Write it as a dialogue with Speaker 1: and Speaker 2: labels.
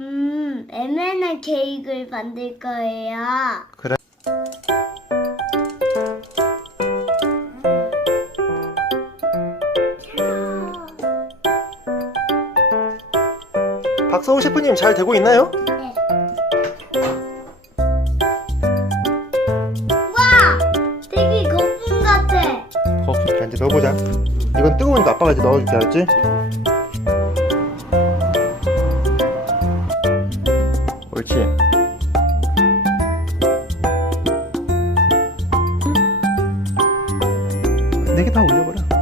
Speaker 1: 음, M&M 케이크를 만들 거예요.
Speaker 2: 그래. 박서우 셰프님 잘 되고 있나요?
Speaker 1: 네. 와! 되게 거품 같아.
Speaker 2: 거품 자 이제 넣어보자 이건 뜨거우니까 아빠가 이제 넣어줄게 알았지? 그렇지. 내게 다 올려버려.